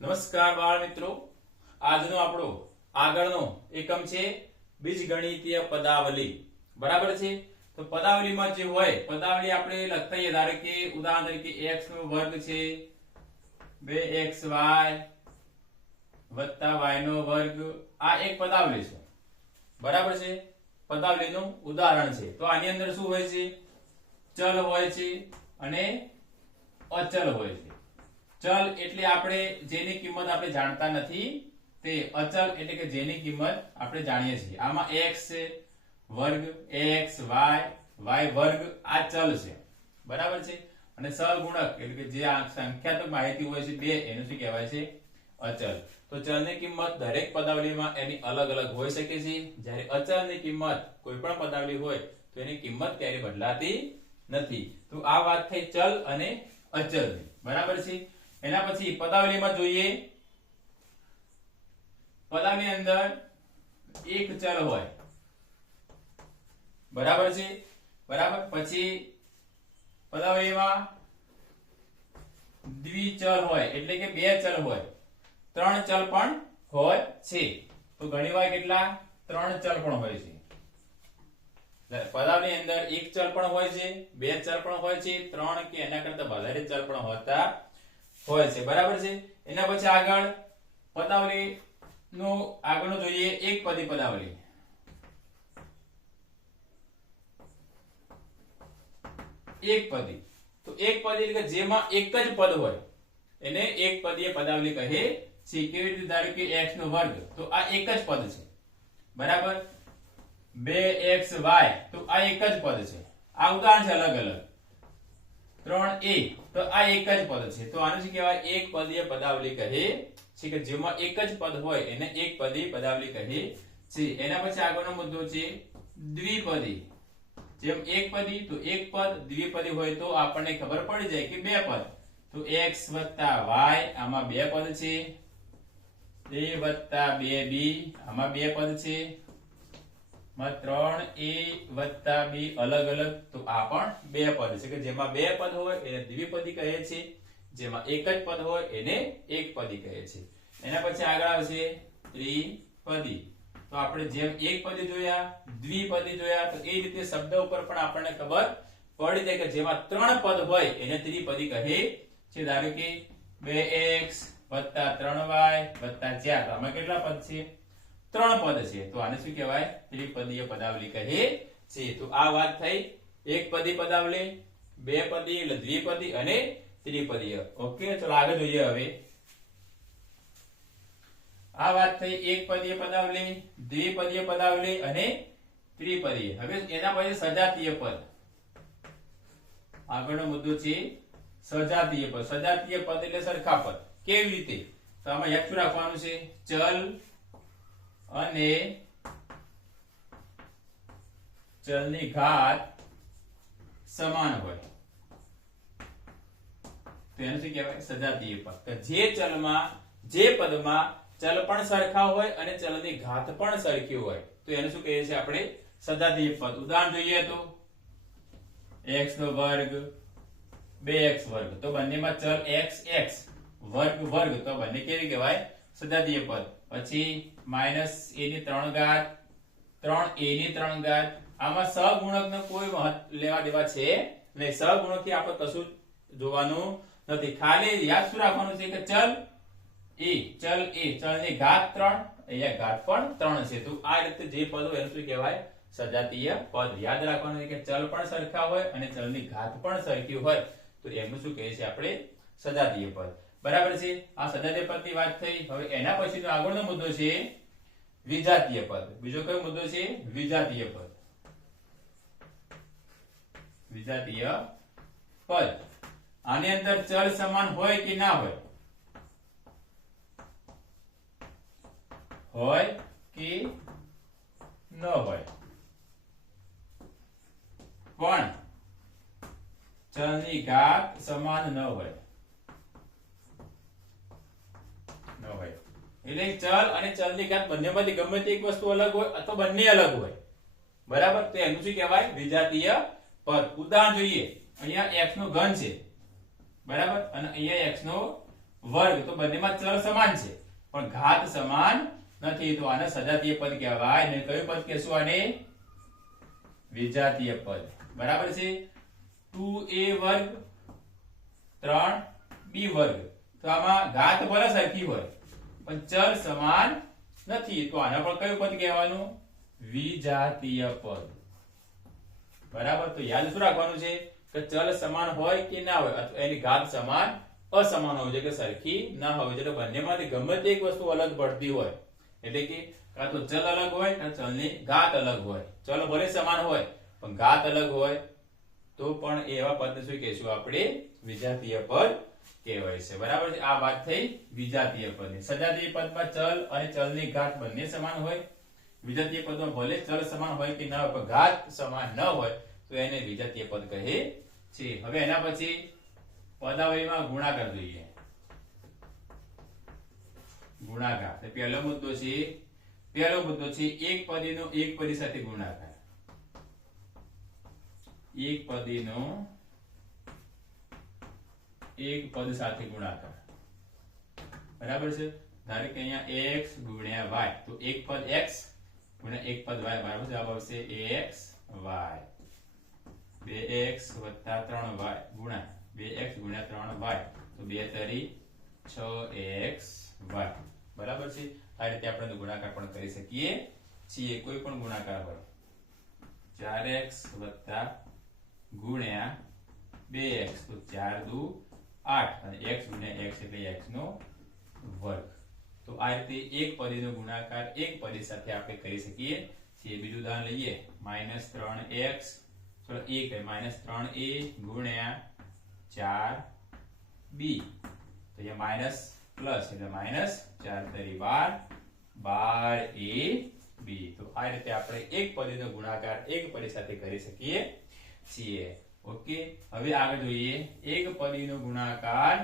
નમસ્કાર બાળ મિત્રો આજનો આપણો આગળનો એકમ છે બીજગણિતીય પદાવલી. બરાબર છે? તો પદાવલીમાં જે હોય, પદાવલી આપણે લખતા હોઈએ ધારો કે ઉદાહરણ તરીકે x નો વર્ગ છે 2xy વત્તા y નો વર્ગ. આ એક પદાવલી છે. બરાબર છે? પદાવલીનું ઉદાહરણ છે. તો આની અંદર શું હોય છે? ચલ હોય છે અને અચલ હોય છે. ચલ એટલે આપણે જેની કિંમત આપણે જાણતા નથી, તે અચલ એટલે કે જેની કિંમત આપણે જાણીએ છીએ. આમાં x છે, વર્ગ x, y y વર્ગ આ ચલ છે. બરાબર છે? અને સહગુણક એટલે કે જે આ સંખ્યાત્મક માહિતી હોય છે બે, એનું શું કહેવાય છે? અચલ. તો ચલની કિંમત દરેક પદાવલીમાં એની અલગ અલગ હોઈ શકે છે. જ્યારે અચલની કિંમત કોઈ પણ પદાવલી હોય, તો એની કિંમત ક્યારે બદલાતી નથી. તો આ વાત થઈ ચલ અને અચલની. બરાબર છે? એના પછી પદાવલીમાં જોઈએ. પદાવલી અંદર એક ચલ હોય. બરાબર છે? બરાબર? પછી પદાવલીમાં દ્વિચલ હોય, એટલે કે બે ચલ હોય. ત્રણ ચલ પણ હોય છે. તો ઘણીવાર કેટલા? ત્રણ ચલ પણ હોય છે. પદાવલી અંદર એક ચલ પણ હોય છે, બે ચલ પણ હોય છે, ત્રણ કે એના કરતા વધારે ચલ પણ હોતા હોય છે. બરાબર છે? એના પછી આગળ પદાવલી નું આગળનું જોઈએ. એક પદી પદાવલી. એક પદી. તો એક પદી એટલે જેમાં એક જ પદ હોય. એને એક પદીય પદાવલી કહે છે. કેવી રીતે? ધારો કે x નો વર્ગ. તો આ એક જ પદ છે. બરાબર? 2xy તો આ એક જ પદ છે. આ ઉદાહરણ છે અલગ અલગ. 3a તો આ એક જ પદ છે. તો આને શું કહેવાય? એક પદીય પદાવલી કહે છે કે જેમાં એક જ પદ હોય, એને એક પદી પદાવલી કહે છે. એના પછી આગળનો મુદ્દો છે દ્વિપદી. જેમ એક પદી, તો એક પદ. દ્વિપદી હોય તો આપણને ખબર પડી જાય કે બે પદ. તો x y, આમાં બે પદ છે. a વત્તા બે બી આમાં બે પદ છે. માં ત્રણ એ વત્તા બી અલગ અલગ, તો આ પણ બે પદ છે. કે જેમાં બે પદ હોય એને દ્વિપદી કહે છે, જેમાં એક જ પદ હોય એને એક પદી કહે છે. એના પછી આગળ આવશે ત્રિપદી. તો આપણે જેમ એક પદી જોયા દ્વિપદી જોયા, તો એ રીતે શબ્દ ઉપર પણ આપણને ખબર પડી જાય કે જેમાં ત્રણ પદ હોય એને ત્રિપદી કહે છે. ધારો કે બે એક્સ વત્તા ત્રણ વાય વત્તા ચાર આમાં કેટલા પદ છે? ત્રણ પદ છે. તો આને શું કહેવાય? ત્રિપદીય પદાવલી કહે છે. તો આ વાત થઈ. એક પદી પદાવલી, બે પદી એટલે દ્વિપદી અને ત્રિપદીય. ઓકે, ચલો આગળ જોઈએ હવે. આ વાત થઈ. એક પદીય પદાવલી, દ્વિપદીય પદાવલી અને ત્રિપદીય. હવે એના પછી સજાતીય પદ. આગળનો મુદ્દો છે સજાતીય પદ. સજાતીય પદ એટલે સરખા પદ. કેવી રીતે? તો આમાં યાદ રાખવાનું છે. ચલ અને ચલની ઘાત સમાન હોય. તો એને શું કહેવાય? સજાતીય પદ કે જે ચલમાં, જે પદમાં ચલ પણ સરખા હોય અને ચલની ઘાત પણ સરખી હોય, તો એને શું કહીએ છીએ આપણે? સજાતીય પદ. ઉદાહરણ જોઈએ તો. x નો વર્ગ 2x વર્ગ. તો બંનેમાં ચલ x x, વર્ગ વર્ગ. તો બંને કેવી કહેવાય? સજાતીય પદ. પછી માઇનસ એ ની ત્રણ ઘાત 3a ની ત્રણ ઘાત. આમાં સહગુણકનો કોઈ મહત્વ લેવા દેવા છે નહીં. સહગુણકથી આપણે કશું જોવાનું નથી. ખાલી યાદ શું રાખવાનું છે કે ચલ એ ચલ એ, ચલની ઘાત ત્રણ. અહીંયા ઘાત પણ ત્રણ છે. તો આ રીતે જે પદ હોય એનું શું કહેવાય? સજાતીય પદ. યાદ રાખવાનું છે કે ચલ પણ સરખા હોય અને ચલની ઘાત પણ સરખી હોય. તો એમનું શું કહે છે આપણે? સજાતીય પદ. બરાબર છે? આ સજાતીય પદની વાત થઈ. હવે એના પછીનો આગળનો મુદ્દો છે વિજાતીય પદ. બીજો કયો મુદ્દો છે? વિજાતીય પદ. વિજાતીય પદ. આની અંદર ચલ સમાન હોય કે ના હોય? હોય કે ન હોય? પણ ચલની ઘાત સમાન ન હોય ન હોય એટલે ચલ અને ચલની ઘાત બંનેમાંથી ગમે તે એક વસ્તુ અલગ હોય અથવા બંને અલગ હોય. બરાબર? તો એનું શું કહેવાય? વિજાતીય પદ. ઉદાહરણ જોઈએ. અહીંયા x નો ઘન છે. બરાબર? અને અહીંયા x નો વર્ગ. તો બંનેમાં ચલ સમાન છે. પણ ઘાત સમાન નથી. તો આને સજાતીય પદ કહેવાય. ને કયું પદ કહેશું આને? વિજાતીય પદ. બરાબર છે? 2a વર્ગ 3b વર્ગ. તો આમાં ઘાત ભલે સરખી હોય. પણ ચલ સમાન નથી. તો આના પણ કયું પદ કહેવાનું? વિજાતીય પદ. બરાબર? તો યાદ શું રાખવાનું છે? કે ચલ સમાન હોય કે ના હોય, અથવા એની ઘાત સમાન, અસમાન હોવી જોઈએ કે સરખી ના હોવી જોઈએ બંનેમાંથી ગમે તે એક વસ્તુ અલગ પડતી હોય. એટલે કે કાં તો ચલ અલગ હોય કાં ચલની ઘાત અલગ હોય. ચલ ભલે સમાન હોય, પણ ઘાત અલગ હોય. તો પણ એવા પદ શું કહેશું આપણે? વિજાતીય પદ. કહેવાય છે. બરાબર આ વાત થઈ વિજાતીય પદની. સજાતીય પદમાં ચલ અને ચલની ઘાત બંને સમાન હોય. વિજાતીય પદમાં ભલે ચલ સમાન હોય કે ન હોય ઘાત સમાન ન હોય, તો એને વિજાતીય પદ કહે છે. હવે એના પછી પદાવલીમાં ગુણાકાર જોઈએ. ગુણાકાર. પહેલો મુદ્દો છે, પહેલો મુદ્દો છે, એક પદીનો એક પદી સાથે ગુણાકાર. એક પદીનો એક પદ સાથે ગુણાકાર. બરાબર છે? ધારો કે અહીંયા x ગુણ્યા y, તો એક પદ x ગુણ્યા એક પદ y બરાબર જવાબ આવશે x y. 2x 3y ગુણ્યા. 2x ગુણ્યા 3y તો 2 તરી 6x y. બરાબર છે? આ રીતે આપણે ગુણાકાર પણ કરી શકીએ છીએ, કોઈ પણ ગુણાકાર 4x વત્તા ગુણ્યા 2x તો 4 દુ 8 અને એક્સ ગુણ્યા એક્સ એટલે એક્સ નો વર્ગ. તો આ રીતે એક પદીનો ગુણાકાર એક પદી સાથે આપણે કરી શકીએ છીએ. બીજું ઉદાહરણ લઈએ. -3x ચલો a કહે -3a ગુણ્યા 4b તો અહીંયા માઇનસ પ્લસ માઇનસ 4 તરી 12 12a b તો આ રીતે આપણે એક પદીનો ગુણાકાર એક પદી સાથે કરી શકીએ છીએ. ઓકે, હવે આગળ જોઈએ. એક પદીનો ગુણાકાર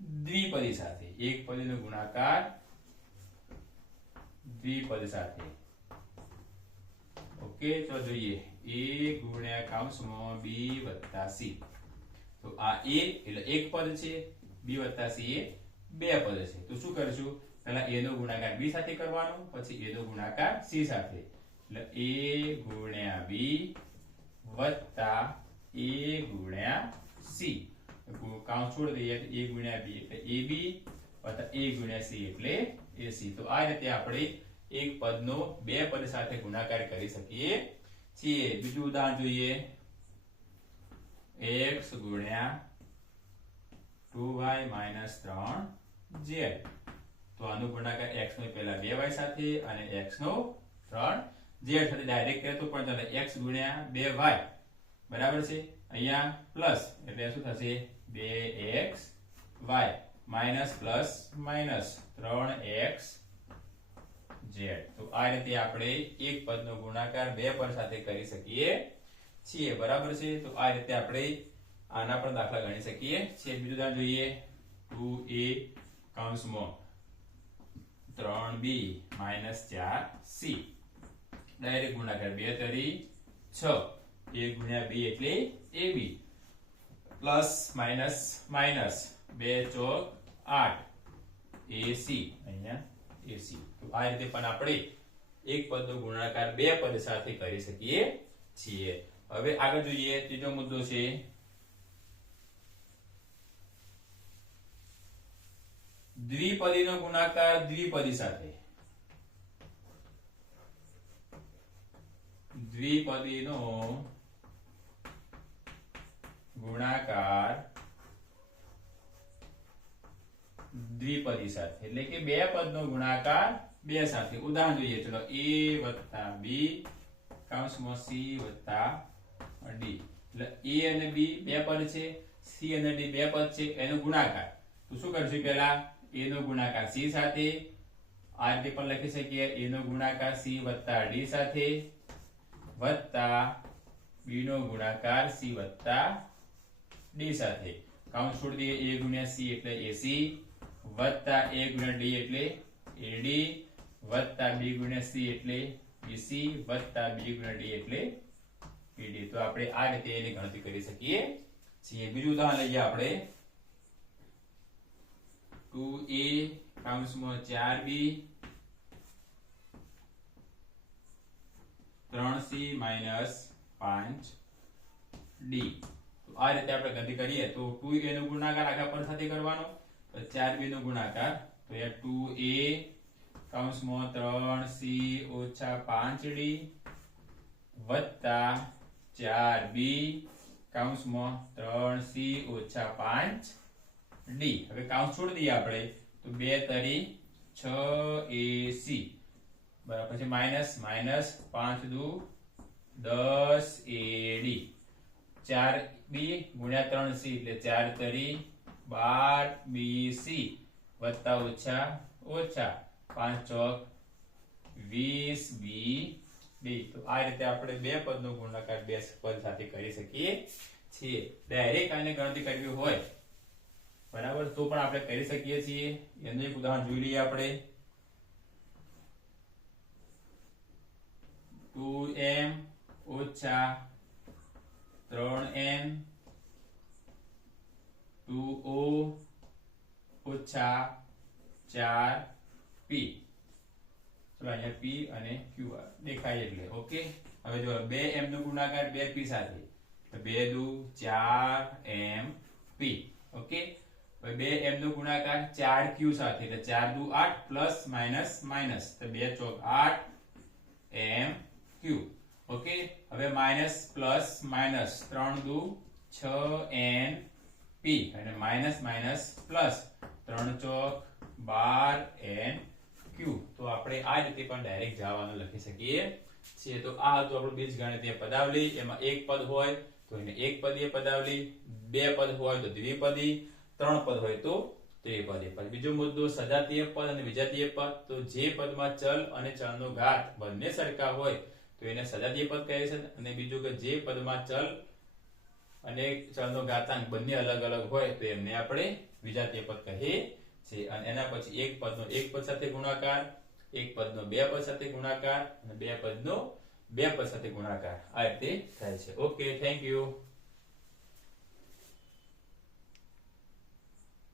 દ્વિપદી સાથે. એક પદીનો ગુણાકાર દ્વિપદ સાથે. ઓકે, તો જોઈએ. a ગુણ્યા કૌંસમાં b વત્તા c તો આ a એટલે એક પદ છે b વત્તા c એ બે પદ છે. તો શું કરીશું? પહેલા a નો ગુણાકાર b સાથે કરવાનો, પછી a નો ગુણાકાર c સાથે. એટલે a ગુણ્યા b વત્તા એ ગુણ્યા સી. કાઉન્સ છોડી દઈએ એ ગુણ્યા બી એટલે ab વત્તા એ ગુણ્યા સી એટલે ac તો આ રીતે આપણે એક પદનો બે પદ સાથે ગુણાકાર કરી શકીએ છીએ. બીજું ઉદાહરણ જોઈએ. એક્સ ગુણ્યા 2y 3z તો આનો ગુણાકાર એક્સ નો પહેલા 2y સાથે અને એક્સ નો 3z સાથે ડાયરેક્ટ કરે તો પણ ચાલે x ગુણ્યા 2y બરાબર છે? અહીંયા પ્લસ એટલે શું થશે? બે x y minus plus minus 3x z. તો આ રીતે આપણે એક પદનો ગુણાકાર બે પદ સાથે કરી શકીએ છીએ. બરાબર છે? તો આ રીતે આપણે આના પણ દાખલા ગણી શકીએ છીએ. બીજું ઉદાહરણ જોઈએ. 2a કૌંસમાં 3b 4c ડાયરેક્ટ ગુણાકાર બે તરી છ. એક ગુણ્યા બી એટલે ab પ્લસ માઇનસ માઇનસ બે ચોક આઠ. એસી અહીંયા એસી તો આ રીતે પણ આપણે એક પદનો ગુણાકાર બે પદ સાથે કરી શકીએ છીએ. હવે આગળ જોઈએ, ત્રીજો મુદ્દો છે. દ્વિપદીનો ગુણાકાર દ્વિપદી સાથે. દ્વિપદીનો ગુણાકાર દ્વિપદી સાથે. એટલે કે બે પદનો ગુણાકાર બે સાથે. ઉદાહરણ જોઈએ, ચલો a વત્તા b કૌંસમાં c વત્તા d એટલે a અને b બે પદ છે c અને d બે પદ છે, એનો ગુણાકાર. તો શું કરશું પહેલા? a નો ગુણાકાર c સાથે. આ રીતે પણ લખી શકીએ. a નો ગુણાકાર c વત્તા d સાથે. વત્તા બી નો ગુણાકાર સી વત્તા ડી સાથે. કાઉન્ટ છોડી દઈએ એ ગુણ્યા સી એટલે એસી વત્તા એ ગુણ્યા ડી એટલે એડી વત્તા બી ગુણ્યા સી એટલે બીસી વત્તા બી ગુણ્યા ડી એટલે પીડી તો આપણે આ રીતે એની ગણતરી કરી શકીએ છીએ. બીજું ઉદાહરણ લઈએ આપણે. ટુ એ કાઉન્સમાં ચાર બી ત્રણ સી માઇનસ પાંચ ડી. તો આ રીતે આપણે ગણતરી કરીએ તો ટુ એ નો ગુણાકાર આખા પર સાથે કરવાનો ચાર બી નો ગુણાકાર, તો એ ટુ એ કૌંસમાં ત્રણ સી ઓછા પાંચ ડી વત્તા ચાર બી કૌંસમાં ત્રણ સી ઓછા પાંચ ડી. હવે કાઉન્સ છોડી દઈએ આપણે, તો બે તરી છ એ સી. બરાબર પછી માઇનસ માઇનસ પાંચ દુ દસ એડી ચાર બી ગુણ્યા ત્રણ સી એટલે ચાર તરી બાર બી સી વત્તા ઓછા ઓછા પાંચ ચોક વીસ બી બી તો આ રીતે આપણે બે પદનો ગુણાકાર બે પદ સાથે કરી શકીએ છીએ. ડાયરેક્ટ આને ગણતરી કરવી હોય, બરાબર? તો પણ આપણે કરી શકીએ છીએ. એનું એક ઉદાહરણ જોઈ લઈએ આપણે. ટુ એમ ઓછા ત્રણ એમ ટુ ઓ ઓછા ચાર પી. ચલો, અહીંયા પી અને ક્યુ દેખાય એટલે, ઓકે? હવે જો બે એમ નો ગુણાકાર બે પી સાથે, તો બે દુ ચાર એમ પી, ઓકે? હવે બે એમ નો ગુણાકાર ચાર ક્યુ સાથે એટલે ચાર દુ આઠ પ્લસ માઇનસ માઇનસ, તો બે ચોક આઠ એમ ક્યુ ઓકે હવે માઇનસ પ્લસ માઇનસ ત્રણ દુ, છ એન પી અને માઇનસ માઇનસ પ્લસ ત્રણ ચોક, બાર એન ક્યુ તો આપણે આ રીતે પણ ડાયરેક્ટ જવાનું લખી શકીએ છીએ. તો આ હતું આપણું બીજ ગણિતીય પદાવલી. એમાં એક પદ હોય તો એને એક પદીય પદાવલી, બે પદ હોય તો દ્વિપદી, ત્રણ પદ હોય તો ત્રિપદી પદ. બીજો મુદ્દો સજાતીય પદ અને વિજાતીય પદ. તો જે પદમાં ચલ અને ચલનો ઘાત બંને સરખા હોય તો એને સજાતીય પદ કહે છે અને બીજું કે જે પદમાં ચલ અને ચલનો ઘાતાંક બંને અલગ અલગ હોય, તો એમને આપણે વિજાતીય પદ કહીએ છીએ. અને એના પછી એક પદનો એક પદ સાથે ગુણાકાર, એક પદનો બે પદ સાથે ગુણાકાર, અને બે પદનો બે પદ સાથે ગુણાકાર. આ રીતે થાય છે. Okay thank you